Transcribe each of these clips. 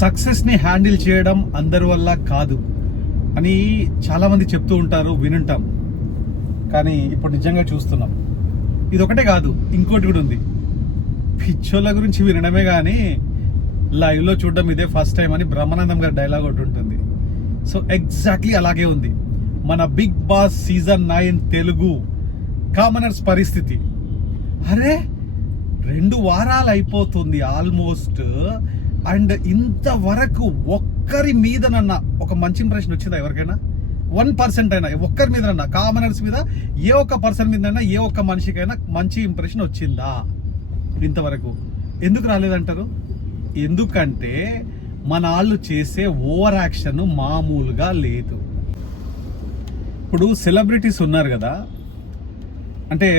సక్సెస్ని హ్యాండిల్ చేయడం అందరి వల్ల కాదు అని చాలామంది చెప్తూ ఉంటారు, వినుంటాం. కానీ ఇప్పుడు నిజంగా చూస్తున్నాం. ఇది ఒకటే కాదు, ఇంకోటి కూడా ఉంది. పిచ్చోళ్ళ గురించి వినడమే కానీ లైవ్లో చూడడం ఇదే ఫస్ట్ టైం అని బ్రహ్మానందం గారి డైలాగ్ ఒకటి ఉంటుంది. సో ఎగ్జాక్ట్లీ అలాగే ఉంది మన Bigg Boss season 9 Telugu commoners పరిస్థితి. అరే 2 వారాలు అయిపోతుంది ఆల్మోస్ట్, అండ్ ఇంతవరకు ఒక్కరి మీదనన్నా ఒక మంచి ఇంప్రెషన్ వచ్చిందా ఎవరికైనా? 1% అయినా ఒక్కరి మీదనన్నా, కామనర్స్ మీద ఏ ఒక్క పర్సన్ మీదైనా, ఏ ఒక్క మనిషికైనా మంచి ఇంప్రెషన్ వచ్చిందా ఇంతవరకు? ఎందుకు రాలేదంటారు? ఎందుకంటే మన వాళ్ళు చేసే ఓవర్ యాక్షన్ మామూలుగా లేదు. ఇప్పుడు సెలబ్రిటీస్ ఉన్నారు కదా, అంటే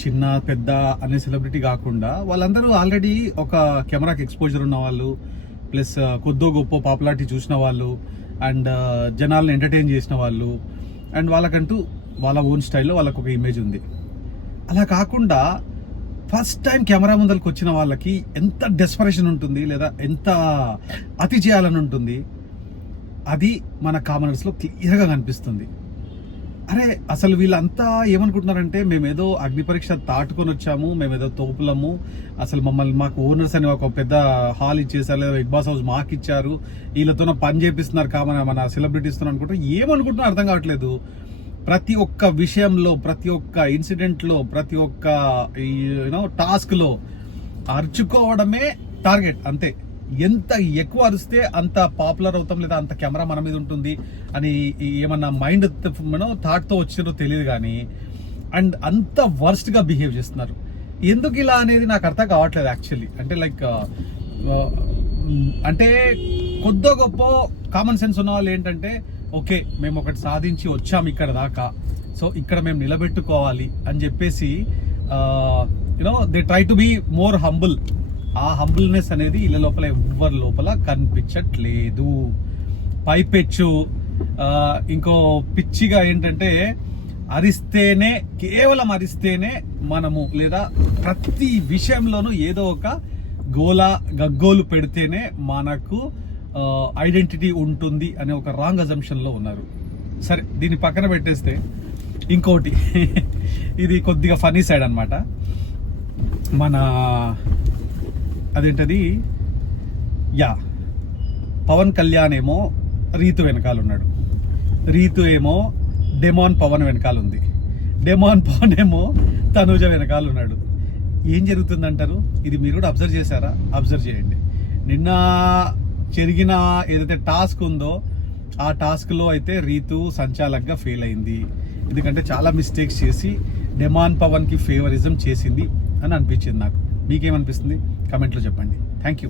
చిన్న పెద్ద అనే సెలబ్రిటీ కాకుండా వాళ్ళందరూ ఆల్రెడీ ఒక కెమెరాకి ఎక్స్పోజర్ ఉన్న వాళ్ళు, ప్లస్ కొద్దో గొప్ప పాపులారిటీ చూసిన వాళ్ళు, అండ్ జనాలను ఎంటర్టైన్ చేసిన వాళ్ళు, అండ్ వాళ్ళకంటూ వాళ్ళ ఓన్ స్టైల్లో వాళ్ళకు ఒక ఇమేజ్ ఉంది. అలా కాకుండా ఫస్ట్ టైం కెమెరా ముందరికి వచ్చిన వాళ్ళకి ఎంత డెస్పరేషన్ ఉంటుంది, లేదా ఎంత అతి చేయాలని ఉంటుంది, అది మన కామనర్స్లో క్లియర్గా కనిపిస్తుంది. అరే అసలు వీళ్ళంతా ఏమనుకుంటున్నారంటే మేమేదో అగ్ని పరీక్ష దాటుకొని వచ్చాము, మేమేదో తోపులము, అసలు మాకు ఓనర్స్ అని ఒక పెద్ద హాల్ ఇచ్చేసారు, లేదా బిగ్ బాస్ హౌస్ మాకు ఇచ్చారు, వీళ్ళతో పని చేపిస్తున్నారు మన సెలబ్రిటీస్తో అనుకుంటారు. ఏమనుకుంటున్నా అర్థం కావట్లేదు. ప్రతి ఒక్క విషయంలో, ప్రతి ఒక్క ఇన్సిడెంట్లో, ప్రతి ఒక్క టాస్క్లో అరుచుకోవడమే టార్గెట్ అంతే. ఎంత ఎక్కువ అరిస్తే అంత పాపులర్ అవుతాం, లేదా అంత కెమెరా మన మీద ఉంటుంది అని ఏమన్నా మైండ్ థాట్తో వచ్చిందో తెలియదు కానీ, అండ్ అంత వర్స్ట్గా బిహేవ్ చేస్తున్నారు. ఎందుకు ఇలా అనేది నాకు అర్థం కావట్లేదు యాక్చువల్లీ. అంటే లైక్ అంటే కొద్దో గొప్ప కామన్ సెన్స్ ఉన్న వాళ్ళు ఏంటంటే, ఓకే మేము ఒకటి సాధించి వచ్చాము ఇక్కడ దాకా, సో ఇక్కడ మేము నిలబెట్టుకోవాలి అని చెప్పేసి they try to be more humble. ఆ హంబుల్నెస్ అనేది ఇళ్ళ లోపల ఎవరి లోపల కనిపించట్లేదు. పైపెచ్చు ఇంకో పిచ్చిగా ఏంటంటే అరిస్తేనే, కేవలం అరిస్తేనే మనము, లేదా ప్రతి విషయంలోనూ ఏదో ఒక గగ్గోలు పెడితేనే మనకు ఐడెంటిటీ ఉంటుంది అనే ఒక రాంగ్ అజంప్షన్లో ఉన్నారు. సరే దీన్ని పక్కన పెట్టేస్తే ఇంకోటి, ఇది కొద్దిగా ఫన్నీ సైడ్ అనమాట. మన అదేంటది పవన్ కళ్యాణ్ ఏమో రీతు వెనకాల ఉన్నాడు, రీతు ఏమో డెమాన్ పవన్ వెనకాల ఉంది, డెమాన్ పవన్ ఏమో తనూజ వెనకాల ఉన్నాడు. ఏం జరుగుతుందంటారు? ఇది మీరు కూడా అబ్జర్వ్ చేశారా? అబ్జర్వ్ చేయండి. నిన్న జరిగిన ఏదైతే టాస్క్ ఉందో ఆ టాస్క్లో అయితే రీతు సంచాలకంగా ఫెయిల్ అయింది. ఎందుకంటే చాలా మిస్టేక్స్ చేసి డెమాన్ పవన్కి ఫేవరిజం చేసింది అని అనిపించింది నాకు. మీకేమనిపిస్తుంది? కమెంట్లో చెప్పండి. Thank you.